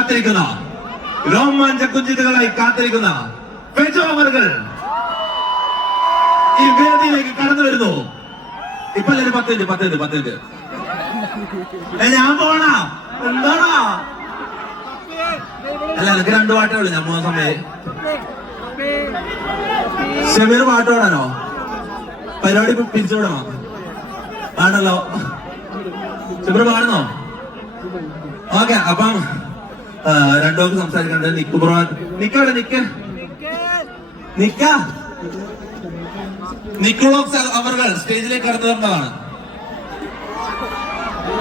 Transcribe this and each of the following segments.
കാത്തിരിക്കുന്ന രോമാഞ്ച കുഞ്ചിതകളായി കാത്തിരിക്കുന്ന ഫെജോവറുകൾ ഈ വേദിയിലേക്ക് കടന്നു വരുന്നു. ഇപ്പൊ ഒരു 10 ഞാൻ പോണ എന്താണോ അല്ല എനിക്ക് 2 പാട്ടേ ഉള്ളു. ഞാൻ പോകുന്ന സമയം ഷമീർ പാട്ട് പാടാനോ? പരിപാടി പിരിച്ചുവിടണോ? ആണല്ലോ, ഷമീർ പാടുന്നോ? ഓക്കെ, അപ്പം 2 പേർക്ക് സംസാരിക്കണ്ടേ? നിക്കവിടെ നിക്കോളോക്സ് അവർ സ്റ്റേജിലേക്ക് കടന്നു വന്നതാണ്.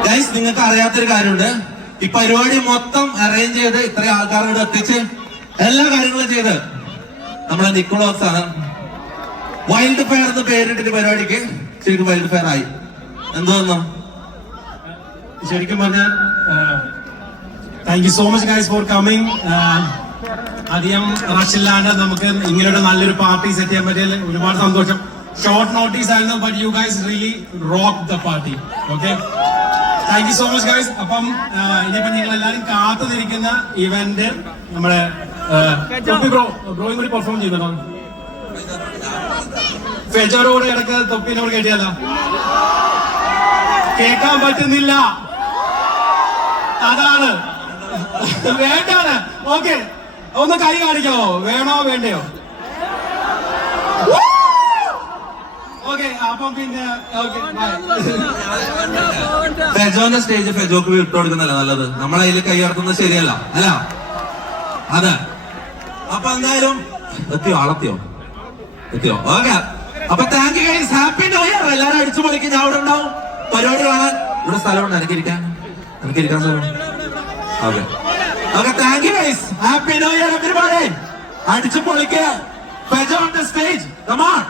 ഗൈസ്, നിങ്ങൾക്ക് അറിയാത്തൊരു കാര്യമുണ്ട്. ഈ പരിപാടി മൊത്തം അറേഞ്ച് ചെയ്ത് ഇത്രയും ആൾക്കാരോട് എത്തിച്ച് എല്ലാ കാര്യങ്ങളും ചെയ്ത് നമ്മളെ നിക്കോളോക്സ് ആണ്. വൈൽഡ് ഫയർ എന്ന് പേരിട്ടിട്ട് പരിപാടിക്ക് ശരിക്കും വൈൽഡ് ഫയർ ആയി. എന്തോന്നോ ശരിക്കും പറഞ്ഞാൽ thank you so much guys for coming. അധികം റഷില്ലാണ്ട് നമുക്ക് ഇങ്ങനെയുള്ള നല്ലൊരു പാർട്ടി സെറ്റ് ചെയ്യാൻ പറ്റിയതിൽ ഒരുപാട് സന്തോഷം. ഷോർട്ട് നോട്ടീസ് ആയിരുന്നു, but you guys really rock the party. Okay, thank you so much guys. അപ്പം ഇനിയിപ്പോ നിങ്ങൾ എല്ലാവരും കാത്തുനിരിക്കുന്ന ഇവന്റ് നമ്മുടെ ബ്രോയും കൂടി പെർഫോം ചെയ്യുന്നുണ്ടോ? ഫെജോറോട് ഇടയ്ക്ക് തൊപ്പിനോട് കേട്ടിയല്ല, കേൾക്കാൻ പറ്റുന്നില്ല, അതാണ് വേണ്ടാണ്. ഓക്കെ, ഒന്ന് കൈ കാണിക്കാമോ? വേണോ വേണ്ടയോ? ഓക്കെ, അപ്പം പിന്നെ ഫെജോന്റെ സ്റ്റേജ് ഫെജോക്ക് വിട്ടുകൊടുക്കുന്നല്ല നല്ലത്. നമ്മളതിൽ കൈയർത്തുന്നത് ശരിയല്ല, അല്ല അതെ. അപ്പൊ എന്തായാലും എത്തിയോ? ഓക്കെ, അപ്പൊ thank you guys. Happy new year. എല്ലാരും അടിച്ചു പൊളിക്കും. ഞാൻ അവിടെ ഉണ്ടാവും. പരിപാടി കാണാൻ ഇവിടെ സ്ഥലമുണ്ട്. എനിക്കിരിക്കാൻ സ്ഥലം. Okay, thank you guys. Happy new year everybody. അടിച്ചു പൊളിക്കുക. Fejo on the stage. Come on.